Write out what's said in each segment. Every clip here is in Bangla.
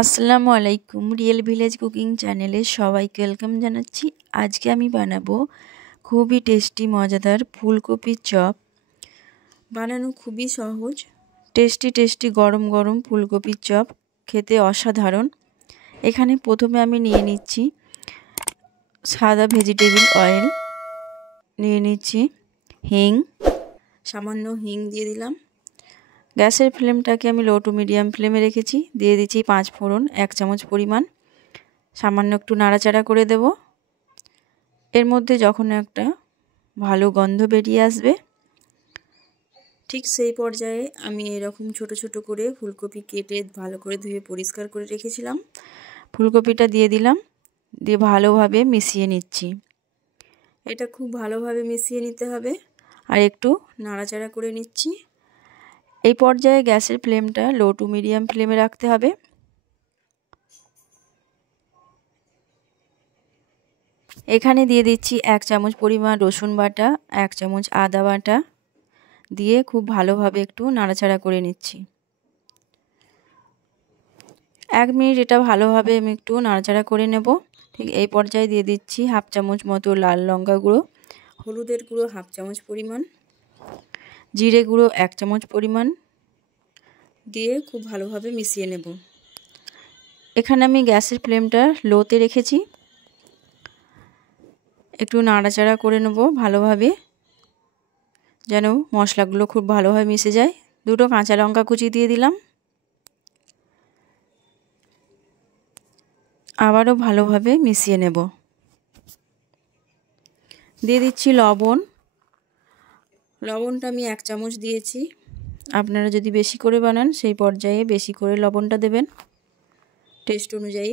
আসসালামু আলাইকুম। রিয়েল ভিলেজ কুকিং চ্যানেলে সবাইকে ওয়েলকাম জানাচ্ছি। আজকে আমি বানাবো খুবই টেস্টি মজাদার ফুলকপির চপ। বানানো খুবই সহজ। টেস্টি গরম গরম ফুলকপির চপ খেতে অসাধারণ। এখানে প্রথমে আমি নিয়ে নিচ্ছি সাদা ভেজিটেবল অয়েল, নিয়ে নিচ্ছি হিং, সামান্য হিং দিয়ে দিলাম। গ্যাসের ফ্লেমটাকে আমি লো টু মিডিয়াম ফ্লেমে রেখেছি। দিয়ে দিচ্ছি 5 ফোড়ন 1 চামচ পরিমাণ। সামান্য একটু নাড়াচাড়া করে দেব। এর মধ্যে যখন একটা ভালো গন্ধ বেরিয়ে আসবে, ঠিক সেই পর্যায়ে আমি এরকম ছোট ছোট করে ফুলকপি কেটে ভালো করে ধুয়ে পরিষ্কার করে রেখেছিলাম, ফুলকপিটা দিয়ে দিলাম। দিয়ে ভালোভাবে মিশিয়ে নিচ্ছি। এটা খুব ভালোভাবে মিশিয়ে নিতে হবে আর একটু নাড়াচাড়া করে নিচ্ছি। এই পর্যায়ে গ্যাসের ফ্লেমটা লো টু মিডিয়াম ফ্লেমে রাখতে হবে। এখানে দিয়ে দিচ্ছি 1 চামচ পরিমাণ রসুন বাটা, 1 চামচ আদা বাটা দিয়ে খুব ভালোভাবে একটু নাড়াচাড়া করে নিচ্ছি। 1 মিনিট এটা ভালোভাবে আমি একটু নাড়াচাড়া করে নেব। ঠিক এই পর্যায়ে দিয়ে দিচ্ছি 1/2 চামচ মতো লাল লঙ্কা গুঁড়ো, হলুদের গুঁড়ো 1/2 চামচ পরিমাণ, জিরে গুঁড়ো 1 চামচ পরিমাণ দিয়ে খুব ভালোভাবে মিশিয়ে নেব। এখানে আমি গ্যাসের ফ্লেমটা লোতে রেখেছি। একটু নাড়াচাড়া করে নেব ভালোভাবে, যেন মশলাগুলো খুব ভালোভাবে মিশে যায়। 2টো কাঁচা লঙ্কা কুচি দিয়ে দিলাম। আবারও ভালোভাবে মিশিয়ে নেব। দিয়ে দিচ্ছি লবণ। লবণটা আমি 1 চামচ দিয়েছি। আপনারা যদি বেশি করে বানান সেই পর্যায়ে বেশি করে লবণটা দেবেন টেস্ট অনুযায়ী।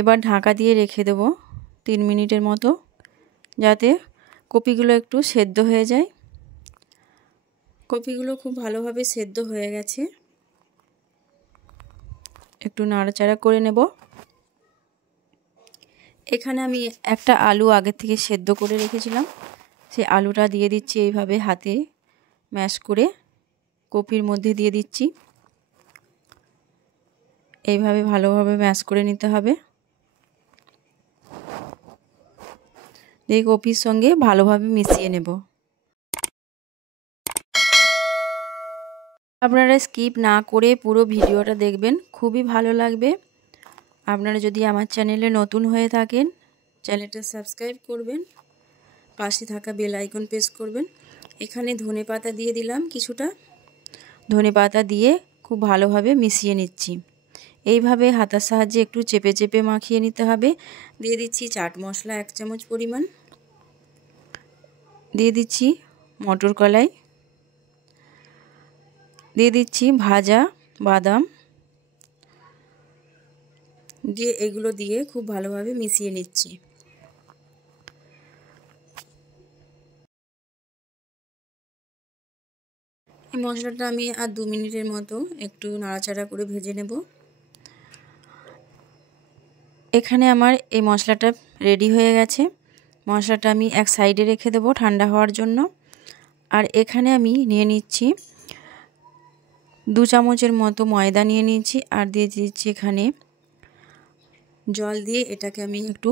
এবার ঢাকা দিয়ে রেখে দেব 3 মিনিটের মতো, যাতে কপিগুলো একটু সেদ্ধ হয়ে যায়। কপিগুলো খুব ভালোভাবে সেদ্ধ হয়ে গেছে। একটু নাড়াচাড়া করে নেব। এখানে আমি একটা আলু আগে থেকে সেদ্ধ করে রেখেছিলাম, সেই আলুটা দিয়ে দিচ্ছি। এইভাবে হাতে ম্যাশ করে কপির মধ্যে দিয়ে দিচ্ছি। এইভাবে ভালোভাবে ম্যাশ করে নিতে হবে। দিয়ে কপির সঙ্গে ভালোভাবে মিশিয়ে নেব। আপনারা স্কিপ না করে পুরো ভিডিওটা দেখবেন, খুবই ভালো লাগবে। আপনারা যদি আমার চ্যানেলে নতুন হয়ে থাকেন চ্যানেলটা সাবস্ক্রাইব করবেন, পাশে থাকা বেল আইকন প্রেস করবেন। এখানে ধনেপাতা দিয়ে দিলাম কিছুটা। ধনেপাতা দিয়ে খুব ভালোভাবে মিশিয়ে নিচ্ছি। এইভাবে হাতার সাহায্যে একটু চেপে চেপে মাখিয়ে নিতে হবে। দিয়ে দিচ্ছি চাট মশলা 1 চামচ পরিমাণ, দিয়ে দিচ্ছি মটর কলাই, দিয়ে দিচ্ছি ভাজা বাদাম, দিয়ে এগুলো দিয়ে খুব ভালোভাবে মিশিয়ে নিচ্ছি। এই মশলাটা আমি আর 2 মিনিটের মতো একটু নাড়াচাড়া করে ভেজে নেব। এখানে আমার এই মশলাটা রেডি হয়ে গেছে। মশলাটা আমি এক সাইডে রেখে দেব ঠান্ডা হওয়ার জন্য। আর এখানে আমি নিয়ে নিচ্ছি 2 চামচের মতো ময়দা নিয়ে নিয়েছি আর দিয়ে দিচ্ছি এখানে জল দিয়ে এটাকে আমি একটু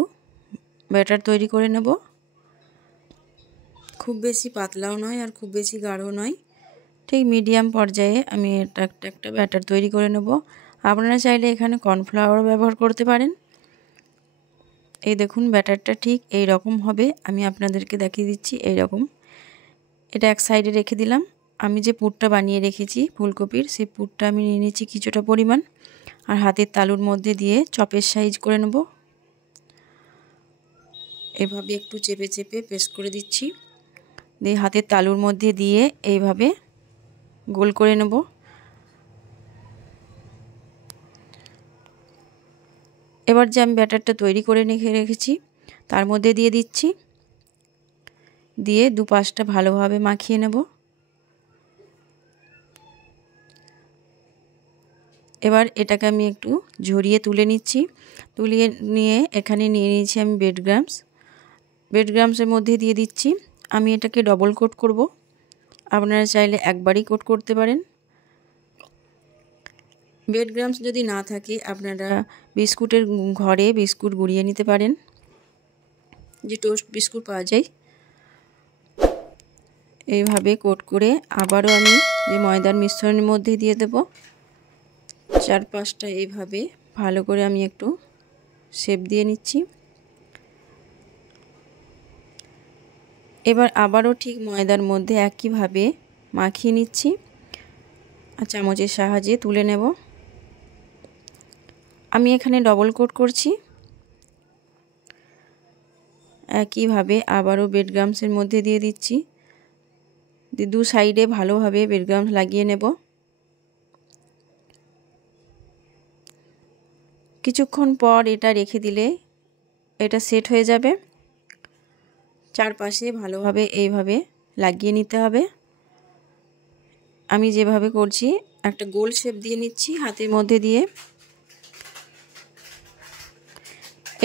ব্যাটার তৈরি করে নেব। খুব বেশি পাতলাও নয় আর খুব বেশি গাঢ় নয়, ঠিক মিডিয়াম পর্যায়ে আমি এটা একটা ব্যাটার তৈরি করে নেব। আপনারা চাইলে এখানে কর্নফ্লাওয়ার ব্যবহার করতে পারেন। এই দেখুন ব্যাটারটা ঠিক এই রকম হবে। আমি আপনাদেরকে দেখিয়ে দিচ্ছি এই রকম। এটা এক সাইডে রেখে দিলাম। আমি যে পুরটা বানিয়ে রেখেছি ফুলকপির, সেই পুরটা আমি নিয়ে নিচ্ছি কিছুটা পরিমাণ আর হাতের তালুর মধ্যে দিয়ে চপের সাইজ করে নেব। এভাবে একটু চেপে চেপে প্রেস করে দিচ্ছি। দিয়ে হাতের তালুর মধ্যে দিয়ে এইভাবে গোল করে নেব। এবার যে আমি ব্যাটারটা তৈরি করে রেখেছি তার মধ্যে দিয়ে দিচ্ছি, দিয়ে দুপাশটা ভালোভাবে মাখিয়ে নেব। এবার এটাকে আমি একটু ঝরিয়ে তুলে নিচ্ছি। তুলিয়ে নিয়ে এখানে নিয়ে নিয়েছি আমি ব্রেড গ্রামসের মধ্যে দিয়ে দিচ্ছি। আমি এটাকে ডবল কোট করব, আপনারা চাইলে একবারই কোট করতে পারেন। ব্রেড ক্রাম্বস যদি না থাকে আপনারা বিস্কুটের ঘরে বিস্কুট গুঁড়িয়ে নিতে পারেন, যে টোস্ট বিস্কুট পাওয়া যায়। এইভাবে কোট করে আবারও আমি যে ময়দার মিশ্রণের মধ্যে দিয়ে দেব। 4-5টা এইভাবে ভালো করে আমি একটু শেপ দিয়ে নিচ্ছি। এবার আবারও ঠিক ময়দার মধ্যে একইভাবে মাখিয়ে নিচ্ছি আর চামচের সাহায্যে তুলে নেব। আমি এখানে ডবল কোট করছি। একইভাবে আবারও ব্রেড ক্রাম্বসের মধ্যে দিয়ে দিচ্ছি, দু সাইডে ভালোভাবে ব্রেড ক্রাম্বস লাগিয়ে নেব। কিছুক্ষণ পর এটা রেখে দিলে এটা সেট হয়ে যাবে। চারপাশে ভালোভাবে এইভাবে লাগিয়ে নিতে হবে। আমি যেভাবে করছি একটা গোল শেপ দিয়ে নিচ্ছি হাতের মধ্যে দিয়ে।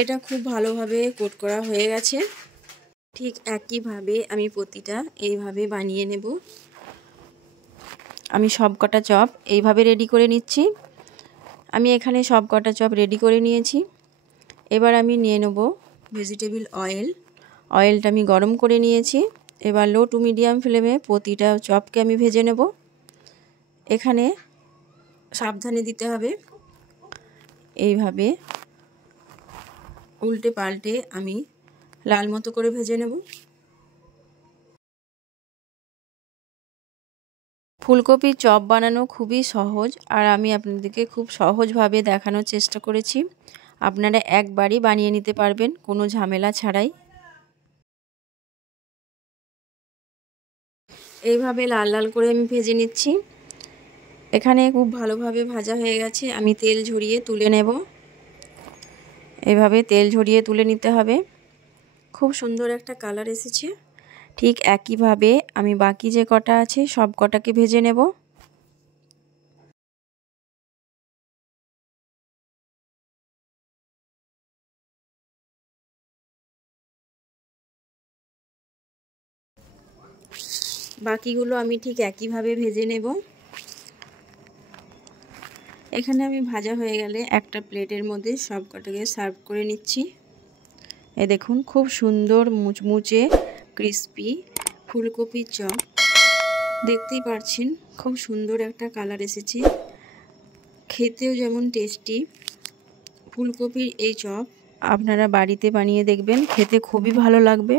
এটা খুব ভালোভাবে কোট করা হয়ে গেছে। ঠিক একইভাবে আমি প্রতিটা এইভাবে বানিয়ে নেব। আমি সব কটা চপ এইভাবে রেডি করে নিচ্ছি। আমি এখানে সব কটা চপ রেডি করে নিয়েছি। এবার আমি নিয়ে নেব ভেজিটেবল অয়েল। অয়েলটা আমি গরম করে নিয়েছি। এবার লো টু মিডিয়াম ফ্লেমে প্রতিটা চপকে আমি ভেজে নেব। এখানে সাবধানে দিতে হবে, এইভাবে উল্টে পাল্টে আমি লাল মতো করে ভেজে নেব। ফুলকপির চপ বানানো খুবই সহজ, আর আমি আপনাদেরকে খুব সহজভাবে দেখানোর চেষ্টা করেছি। আপনারা একবারই বানিয়ে নিতে পারবেন কোনো ঝামেলা ছাড়াই। এইভাবে লাল লাল করে আমি ভেজে নিচ্ছি। এখানে খুব ভালোভাবে ভাজা হয়ে গেছে। আমি তেল ঝরিয়ে তুলে নেব। এভাবে তেল ঝরিয়ে তুলে নিতে হবে। খুব সুন্দর একটা কালার এসেছে। ঠিক একইভাবে আমি বাকি যে কটা আছে সব কটাকে ভেজে নেব। বাকিগুলো আমি ঠিক একইভাবে ভেজে নেব। এখানে আমি ভাজা হয়ে গেলে একটা প্লেটের মধ্যে সব কটাকে সার্ভ করে নিচ্ছি। এ দেখুন খুব সুন্দর মুচমুচে ক্রিস্পি ফুলকপির চপ। দেখতেই পাচ্ছেন খুব সুন্দর একটা কালার এসেছে, খেতেও যেমন টেস্টি। ফুলকপির এই চপ আপনারা বাড়িতে বানিয়ে দেখবেন, খেতে খুবই ভালো লাগবে।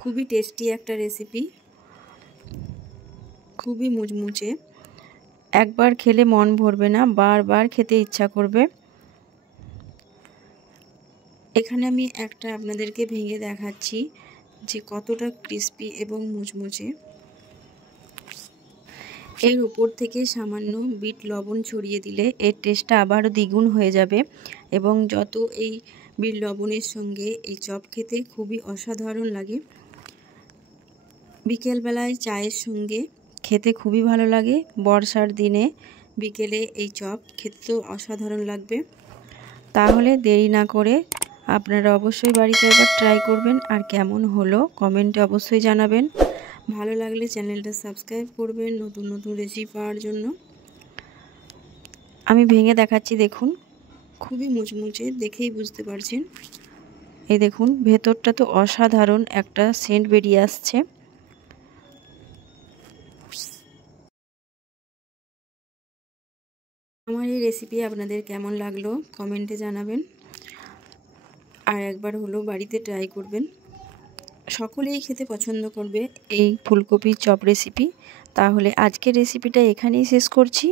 খুবই টেস্টি একটা রেসিপি, খুবই মুচমুচে। একবার খেলে মন ভরবে না, বারবার খেতে ইচ্ছা করবে। এখানে আমি একটা আপনাদেরকে ভেঙে দেখাচ্ছি যে কতটা ক্রিস্পি এবং মুচমুচে। এর উপর থেকে সামান্য বিট লবণ ছড়িয়ে দিলে এর টেস্টটা আবারও দ্বিগুণ হয়ে যাবে, এবং যত এই বিট লবণের সঙ্গে এই চপ খেতে খুবই অসাধারণ লাগে। বিকেলবেলায় চায়ের সঙ্গে খেতে খুবই ভালো লাগে। বর্ষার দিনে বিকেলে এই চপ খেতেও অসাধারণ লাগবে। তাহলে দেরি না করে আপনারা অবশ্যই বাড়িতে একবার ট্রাই করবেন, আর কেমন হলো কমেন্টে অবশ্যই জানাবেন। ভালো লাগলে চ্যানেলটা সাবস্ক্রাইব করবেন নতুন নতুন রেসিপি পাওয়ার জন্য। আমি ভেঙে দেখাচ্ছি, দেখুন খুবই মুচমুচে, দেখেই বুঝতে পারছেন। এই দেখুন ভেতরটা তো অসাধারণ একটা সেন্ট বেরিয়ে আসছে। আমার এই রেসিপি আপনাদের কেমন লাগলো কমেন্টে জানাবেন, আর একবার হলো বাড়িতে ট্রাই করবেন। সকলেই খেতে পছন্দ করবে এই ফুলকপির চপ রেসিপি। তাহলে আজকের রেসিপিটা এখানেই শেষ করছি।